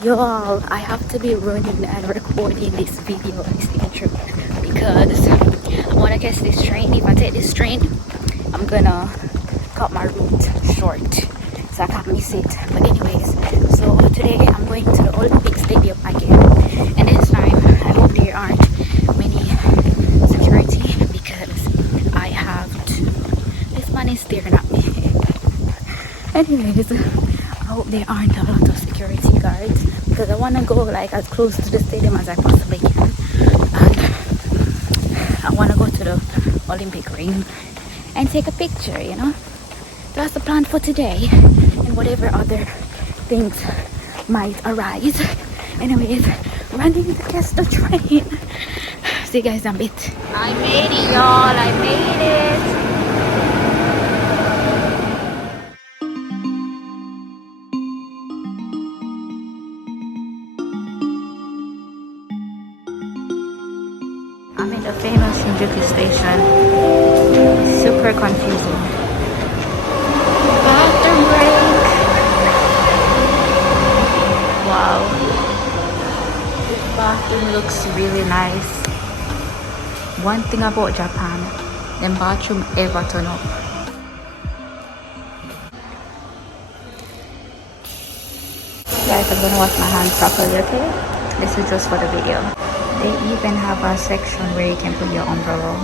Y'all, I have to be running and recording this video, this intro, because I want to catch this train. If I take this train, I'm gonna cut my route short so I can't miss it. But anyways, so today I'm going to the Olympic Stadium again, and this time I hope there aren't many security because I have to. This man is staring at me. Anyways, I hope there aren't a lot of security guards because I want to go like as close to the stadium as I possibly can, and I want to go to the Olympic ring and take a picture, you know. That's the plan for today, and whatever other things might arise. Anyways, running to catch the train. See you guys in a bit. I made it, y'all. I made it. I'm in the famous Shinjuku station. Super confusing. Bathroom break. Wow. This bathroom looks really nice. One thing about Japan, them bathroom ever turn up. Guys, I'm gonna wash my hands properly, okay? This is just for the video. They even have a section where you can put your umbrella.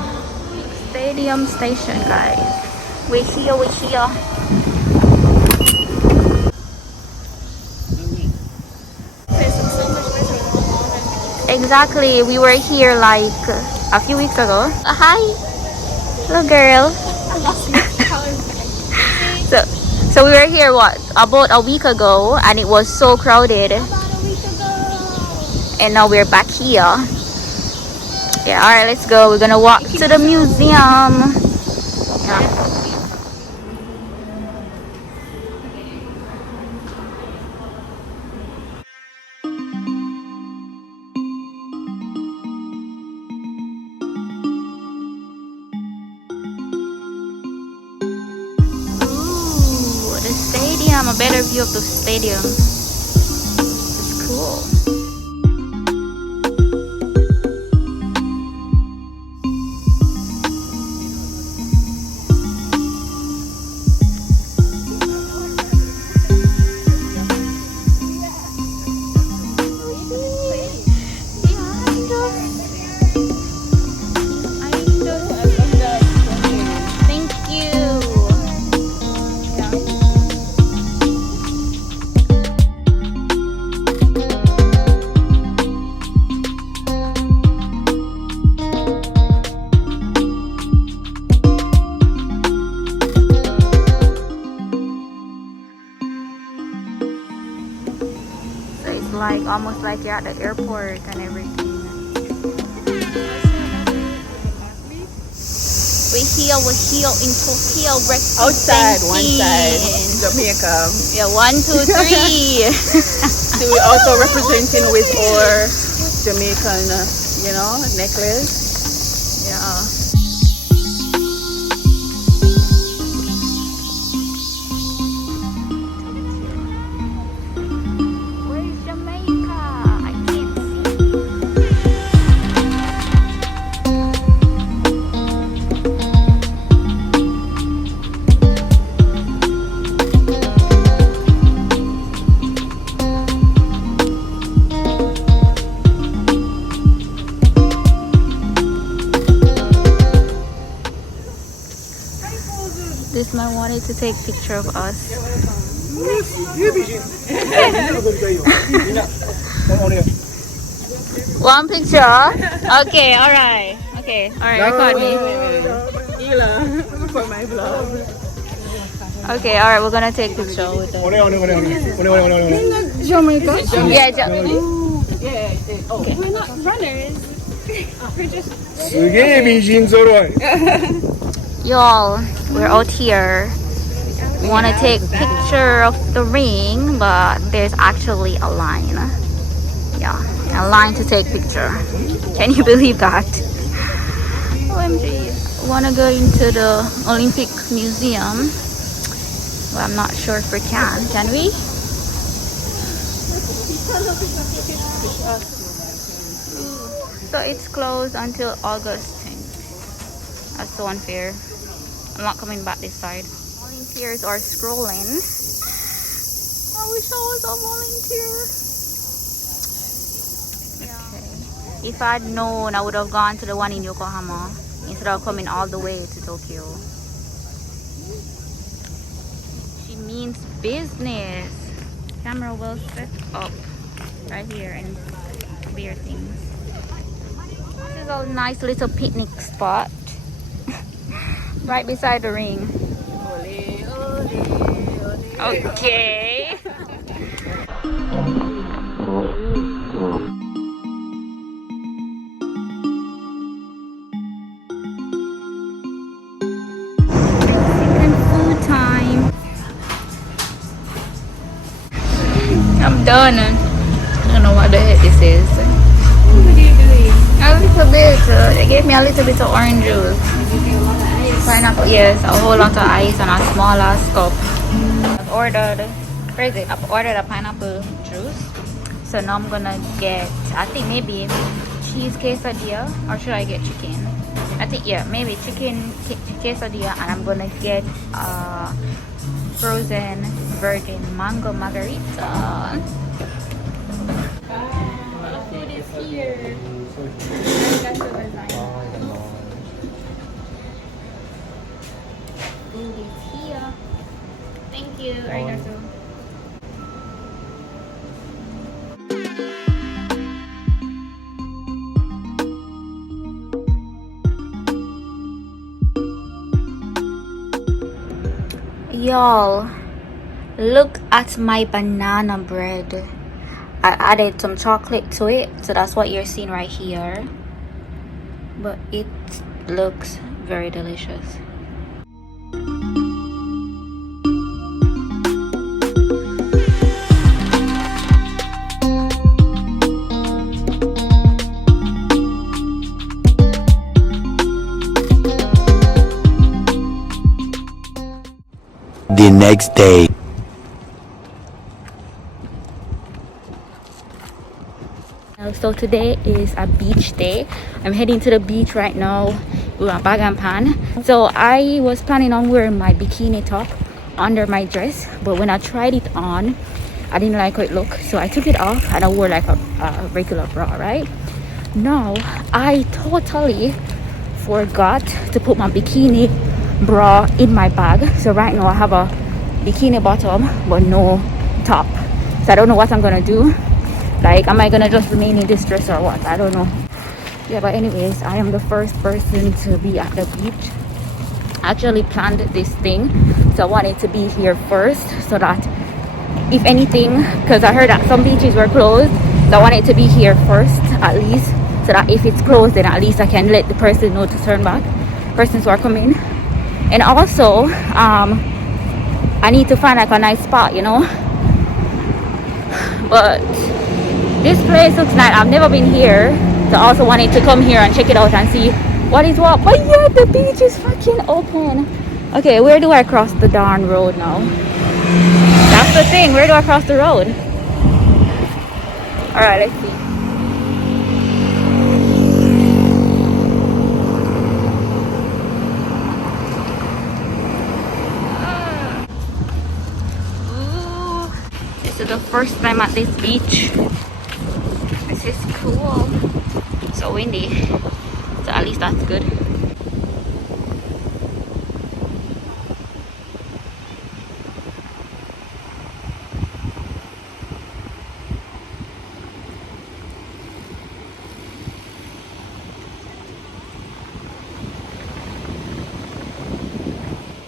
Stadium station, guys. We're here. Exactly, we were here like a few weeks ago. Hi, little girl. so we were here about a week ago, and it was so crowded. And now we're back here. Yeah, alright, let's go. We're gonna walk to the museum. Yeah. Ooh, the stadium. A better view of the stadium. It's cool. Like almost like you're at the airport and everything. We're here in Tokyo representing. Outside, one side, Jamaica. Yeah, 1, 2, 3. So we're also representing with our Jamaican, necklace. Yeah. This man wanted to take a picture of us. One picture? Okay, alright. Okay, alright, record me. For my vlog. Okay, alright, we're gonna take a picture with them. Jamaica? Yeah, Okay. We're not runners. We're just... Y'all, we're out here. We want to take a picture of the ring, but there's actually a line. Yeah, a line to take picture. Can you believe that? OMG. Want to go into the Olympic Museum. Well, I'm not sure if we can. Can we? So it's closed until August 10th. That's so unfair. I'm not coming back this side. Volunteers are scrolling. I wish I was a volunteer. Okay. If I'd known, I would have gone to the one in Yokohama instead of coming all the way to Tokyo. She means business. Camera well set up right here and beer things. This is a nice little picnic spot right beside the ring. Okay. Mexican food time. I'm done. I don't know what the heck this is. What are you doing? A little bit. They gave me a little bit of orange juice. Pineapple, yes, a whole lot of ice and a small ass cup. I've ordered, crazy, I've ordered a pineapple juice. So now I'm gonna get, I think maybe cheese quesadilla, or should I get chicken? I think, yeah, maybe chicken quesadilla, and I'm gonna get frozen virgin mango margarita. Food is here. Food is here. Thank you. Arigato. Y'all, look at my banana bread. I added some chocolate to it, so that's what you're seeing right here. But it looks very delicious. The next day. So today is a beach day. I'm heading to the beach right now with a bag and pan. So I was planning on wearing my bikini top under my dress, but when I tried it on, I didn't like how it looked, so I took it off and I wore like a regular bra. Right now I totally forgot to put my bikini bra in my bag, so right now I have a bikini bottom but no top. So I don't know what I'm gonna do. Like, am I gonna just remain in this dress or what? I don't know. Yeah, but anyways, I am the first person to be at the beach. I actually planned this thing, so I wanted to be here first so that if anything, because I heard that some beaches were closed, so I wanted to be here first at least, so that if it's closed, then at least I can let the person know to turn back, persons who are coming. And also I need to find like a nice spot, you know. But this place looks nice. I've never been here, so I also wanted to come here and check it out and see what is what. But yeah, the beach is fucking open. Okay, where do I cross the darn road now? That's the thing, where do I cross the road? Alright, let's see. This is the first time at this beach. This is cool. So windy. So at least that's good.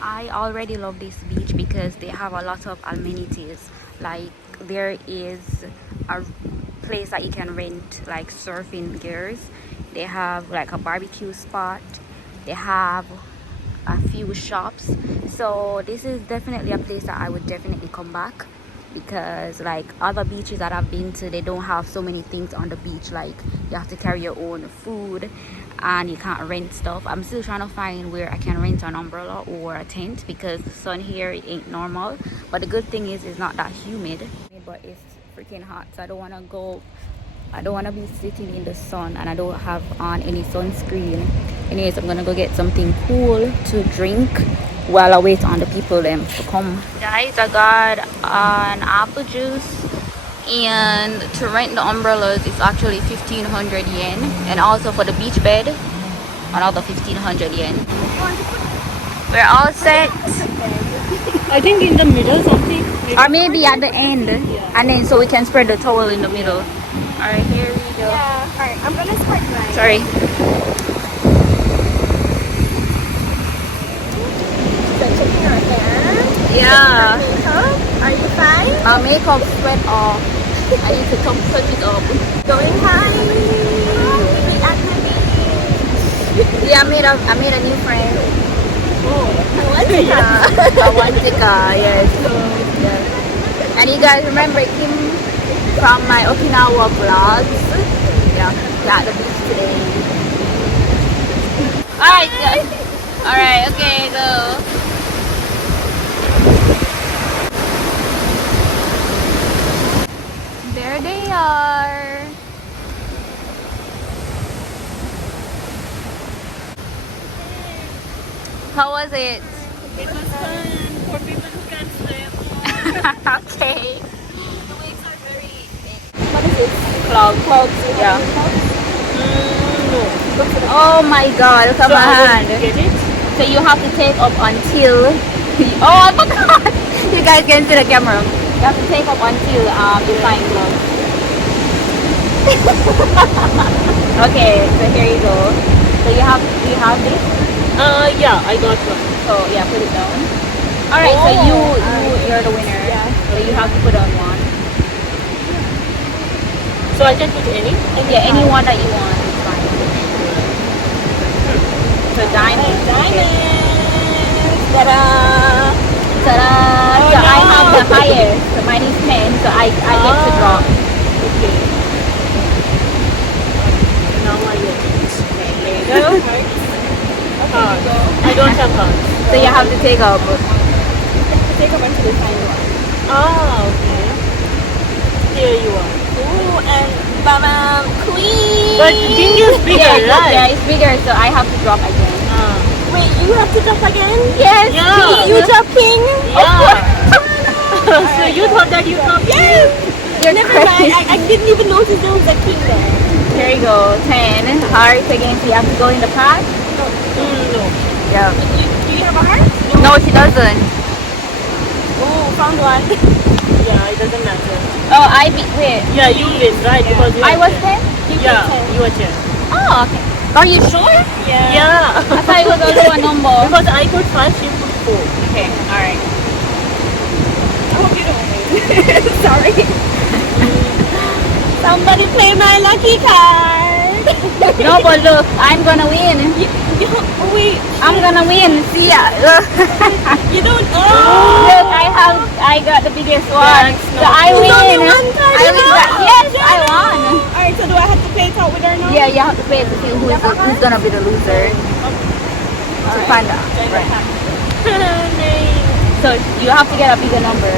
I already love this beach because they have a lot of amenities. Like, there is a place that you can rent like surfing gears. They have like a barbecue spot. They have a few shops. So this is definitely a place that I would definitely come back, because like other beaches that I've been to, they don't have so many things on the beach. Like, you have to carry your own food and you can't rent stuff. I'm still trying to find where I can rent an umbrella or a tent, because the sun here, it ain't normal. But the good thing is it's not that humid, but it's freaking hot, so I don't want to go. I don't want to be sitting in the sun, and I don't have on any sunscreen. Anyways, I'm gonna go get something cool to drink while I wait on the people them to come. Guys, I got an apple juice, and to rent the umbrellas it's actually 1,500 yen, and also for the beach bed another 1,500 yen. We're all set. I think in the middle something. Or maybe at the end, and then so we can spread the towel in the middle. Alright, here we go. Yeah, alright, I'm gonna start mine. Sorry. So checking your hair. Yeah. Makeup. Are you fine? Our makeup sweat off. I need to touch it up. Going high. We at the beach. Yeah, I made a new friend. Awantika. Yes. Yes. And you guys remember Kim from my Okinawa vlogs? Yeah, we're at the beach today. Alright, alright, okay, go. There they are. How was it? It was fun for people who can't swim. Okay. The waves are very big. What is this? Clouds. Yeah. No. Oh my god, look at So my I hand. will get it. So you have to take up until oh I forgot. You guys can see the camera. You have to take up until you find clothes. Okay, so here you go. So you have this. Yeah, I got one. So yeah, put it down. Alright, so you're the winner. Yeah. So you have to put on one. So I can put any? Yeah, any one that you want is fine. So diamond. Ta-da! Ta-da! So I have the highest. So mine is 10. So I get to drop. Okay. Now I get it. There you go. I don't have heart. So you have to take up. Take up until you find one. Okay. Here you are. Ooh, and bam, queen! But the thing is bigger, right? Yeah, it's bigger, so I have to drop again. Wait, you have to jump again? Yes. Yeah. You drop king? Yeah. So you thought that you dropped? Yes! You're Never crazy. mind, I didn't even notice there was a king there. Here you go. 10 hearts again. So you have to go in the path. No. Yeah. Do you have a heart? No, she doesn't. Oh, found one. Yeah, it doesn't matter. Oh, wait. Yeah, you win, right? Because you I are was 10? 10. Yeah, you are 10. Oh, okay. Are you sure? Yeah. I thought it was a lower number. Because I put 5, you put 4. Okay, alright. I hope you don't win. Sorry. Somebody play my lucky card. No, but look, I'm gonna win. Oh, wait. I'm gonna win. See ya. You don't. Look, I got the biggest one. So I win. There's only one card I win that. Yes, I won. Alright, so do I have to play it out with her now? Yeah, you have to pay to see who's gonna be the loser. To find out. Right. So you have to get a bigger number.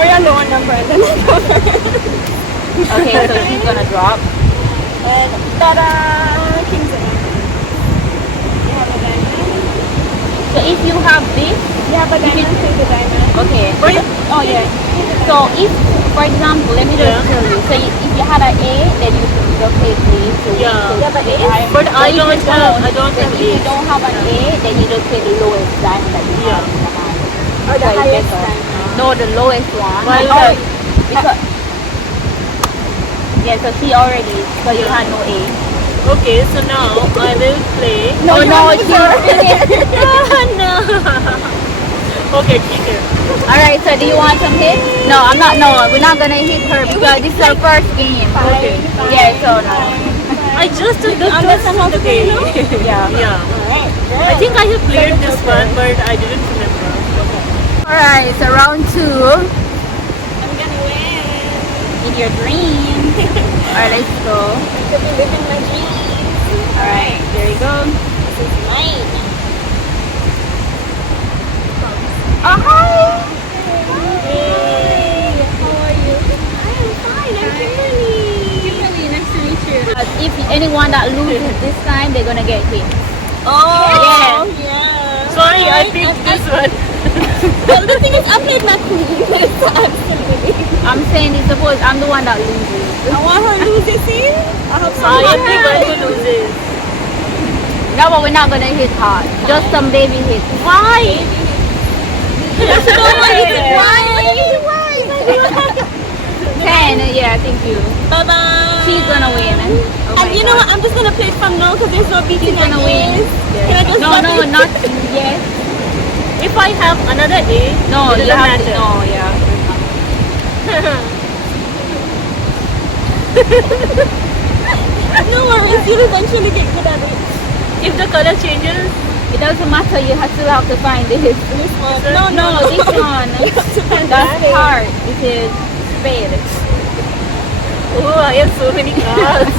Or you know one number and then I go Okay, so she's gonna drop. And ta-da! King's a diamond. You have a diamond? So if you have this, You have a diamond, take a diamond. okay. Oh yeah. So if, for example, let me just tell you. So if you had an A, then you could just play this. So Yeah. you but But I don't have If you A. don't have an A, then you just play the lowest diamond that you have in the hand. Or the So it's highest better. diamond. No, the lowest one. Why would Oh, I- because yeah, so she already, so you had no A. Okay, so now I will play. No, she already. No. Okay, ठीक है. Alright, so do you want some hits? No, I'm not. No, we're not gonna hit her because this is our first game. Okay. Yeah, so no. I just took the understand how to play, no? Yeah. Yeah. Alright, I think I have played this one, but I didn't remember. Alright, so round 2 I'm gonna win. in your dream. Alright, let's go. I'm gonna be living my dreams. Alright, there you go. This is mine. Oh, hi! Hey, how are you? I am anyone that loses this time, they're gonna get hit. Oh, yeah. Sorry, I picked this one. Well, the thing is, I played my queen. So absolutely. I'm saying it's suppose I'm the one that loses. I want her to lose it, see? I hope so. I am the one who loses. No, but we're not gonna hit hard. Just some baby hits. Why? Why? 10, yeah, thank you. Bye-bye. She's gonna win. Oh And my you know God. what? I'm just gonna play it from now because there's no beating She's gonna win. Can I just No, stop no, it? not yes. If I have another A, No, it you doesn't have to. matter. No, yeah. No worries, you'll eventually get good at it. If the color changes, It doesn't matter. You still have to find this. This one. No, No, this one. You have to find That's that. hard. This is spade. oh, I have so many cards.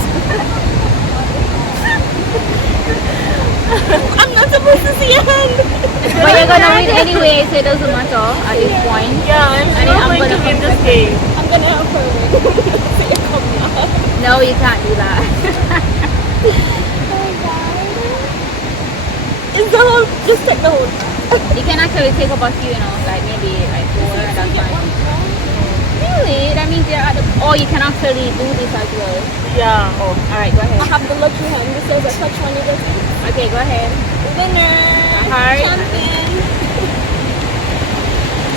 I'm not supposed to see a hand. But you're gonna win anyway, so it doesn't matter at this point. Yeah, I'm And not I'm going to gonna win come this game. I'm gonna help her win. So you come now. No, you can't do that. Is the whole, just take the whole. You can actually take up a few, like maybe like 4, and that's fine. Really? That means you're at the. Oh, you can actually do this as well. Yeah. Oh, alright, go I ahead. have the lucky hand. This says a touch one, you just Okay, go ahead. winner. Heart. Champion.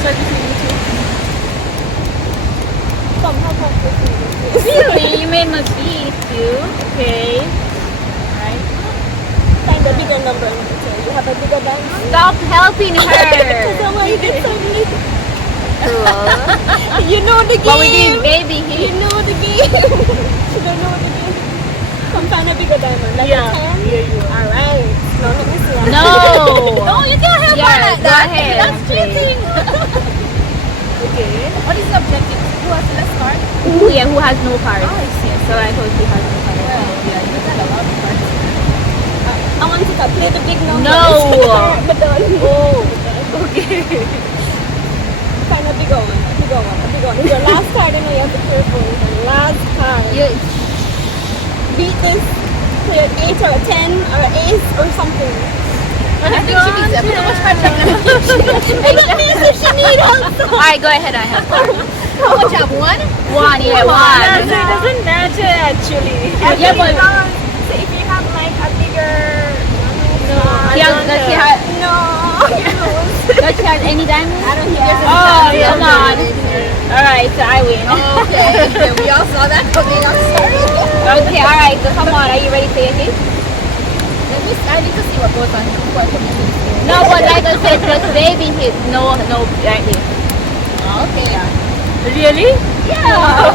So between you two. Come, help us with me. Really? You made my beat too. Okay. Alright. Find a bigger number in the tail. You have a bigger diamond. Stop helping her. Don't worry, it's only. Cool. You know the game. But we did baby You hit. know the game. You don't know the game. Come find a bigger diamond. Like Yeah. a 10. Yeah, you are. Alright. Now let me see. No. No, you can't have Yeah, one like go that. ahead. That's cheating. Okay. What is the objective? Who has less card? Ooh, yeah, who has no card? I see. So I thought she has no card. Yeah, you got a lot of cards. I want you to play the big number. No. But don't. Oh, okay. Find a bigger one. A bigger one. A bigger one. It's your last card. I know you have to be careful. It's your last card. You, Beat this. Play an 8 or a 10 or an ace or something. I think she needs that. How much card That means that she need also. alright, go ahead. I have card. How much you have? One? One, yeah, It one. doesn't matter actually. Yeah, but So if you have like a bigger. does she have? No. Does she have any diamonds? I don't think there's any Oh, diamond. come on. Alright, so I win. Okay. We all saw that coming. I'm sorry. Okay, alright, so come on. Are you ready for your hit? I need to see what goes on before I come in. No, but like I said, just baby hit. No, right here. Okay. Really? Yeah.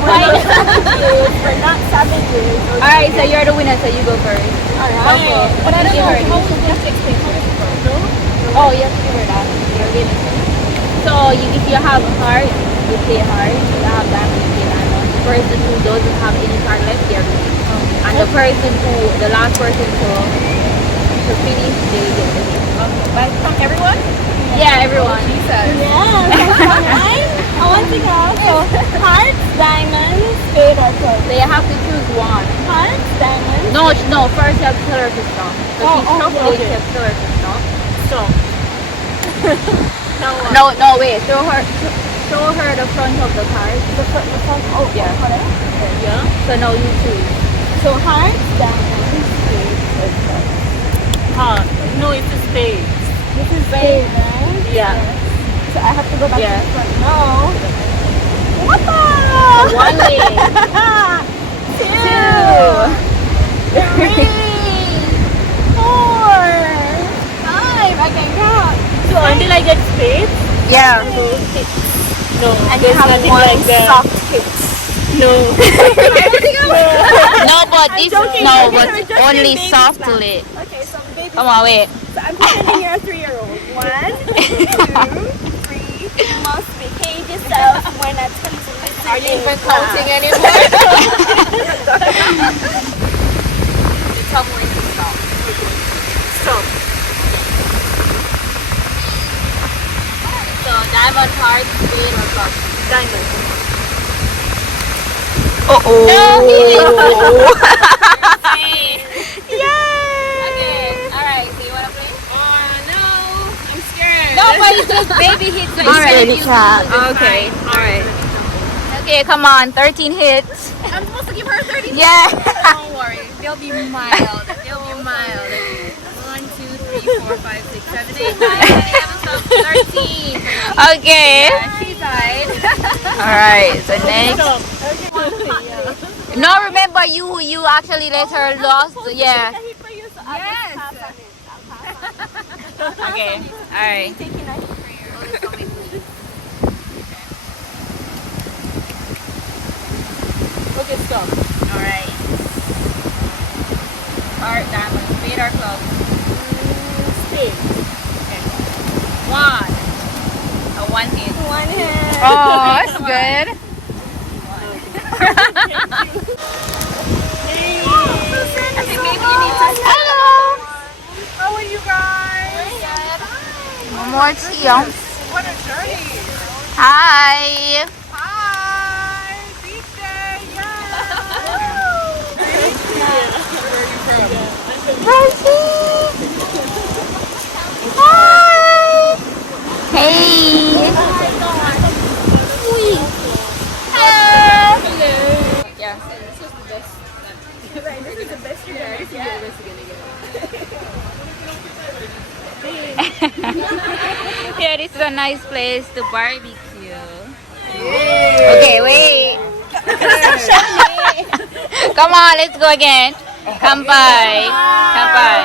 We're not savages. Alright, so you're the winner, so you go first. Alright. But I don't Give know. her How would you have to explain how it works? Oh, you have to give her that. You're winning. So if you have heart, you play heart. If you have diamond, you play diamond. The person who doesn't have any card left, they're winning. And the person who, the last person to finish, they get the hit. Okay. But from everyone? Yeah, everyone. Yeah. Alright. I want to go. So hearts, diamonds, spade or club. So you have to choose one. Hearts, diamonds. No, first you have to tell her to stop. So Oh, she's shuffling, okay. you have to tell her to stop. Stop. Now what? No, wait. Show her the front of the card. The front. Oh, Yeah. Yeah. So now you choose. So hearts, diamonds, spade or club. No, it's a spade. This is spade, right? Yeah. So I have to go back Yeah. to the front. No. What the? One way. Two. 3. 4. 5. I can count. So until I get spades? Yeah. No. And you there's have nothing one like that. soft hit. No. No, but this joking, no, okay, but we're just only doing baby softly. Okay, so baby. Come on, wait. So I'm pretending you're a 3-year-old. 1, 2, 3. You must behave yourself when I tell you to listen. Are you in even class. counting anymore? Tell me when to stop. Stop. So diamond, heart, spade, or club. Diamond. No, those baby hits that Alright. you cat. Okay. Alright. Okay, come on. 13 hits. I'm supposed to give her 30. Yeah. Don't worry. They'll be mild. They'll be mild. 1, 2, 3, 4, 5, 6, 7, 8, 9, 10, 11, 12, 13. Okay. Yeah, she died. Alright, so next. No, remember you actually let her lost. Yeah. Yes. Okay. Alright. Okay, stop. Alright. Heart, diamond, spade or club? Spade. Okay. One. A one hit. One hand. Oh, that's good. I think maybe you need to. Hello. How are you guys? One more tea. What a journey. Hi. Hi. Big day. Hi. Hey. Yeah. Yeah, this is a nice place to barbecue. Okay, wait. Come on, let's go again. Kampai. Kampai.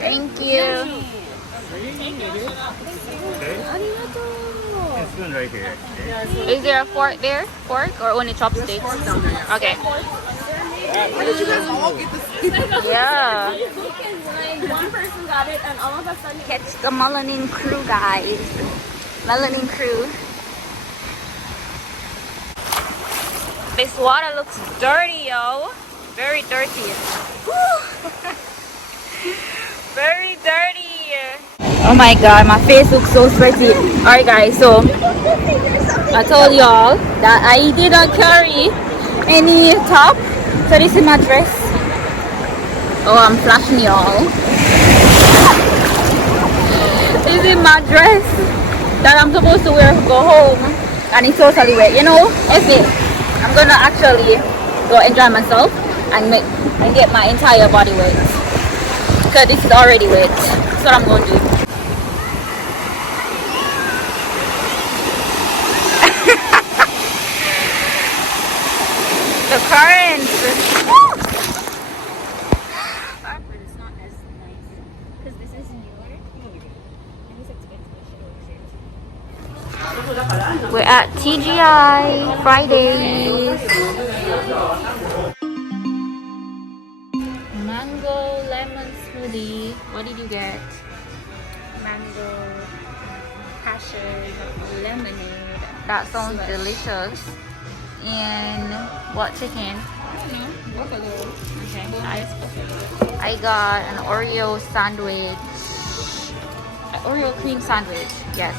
Thank you. Spoon right here. Is there a fork there? Fork or only chopsticks? Okay. Where did you guys all get this? Yeah. Like one person got it, and all of a sudden. Catch the melanin crew, guys. Melanin crew. This water looks dirty, yo. Very dirty. Very dirty. Oh my god, my face looks so sweaty. Alright guys, so I told y'all that I didn't carry any top. So this is my dress. Oh, I'm flashing y'all. This is my dress that I'm supposed to wear to go home. And it's totally wet. You know, okay, I'm gonna actually go enjoy myself and get my entire body wet. Because this is already wet. That's what I'm gonna do. The currents. But it's not as nice because this is newer. And it's expensive. We're at TGI Fridays. Mango lemon smoothie. What did you get? Mango, passion, lemonade. That sounds delicious. And what chicken? Okay. I got an Oreo sandwich. Oreo cream sandwich. Yes.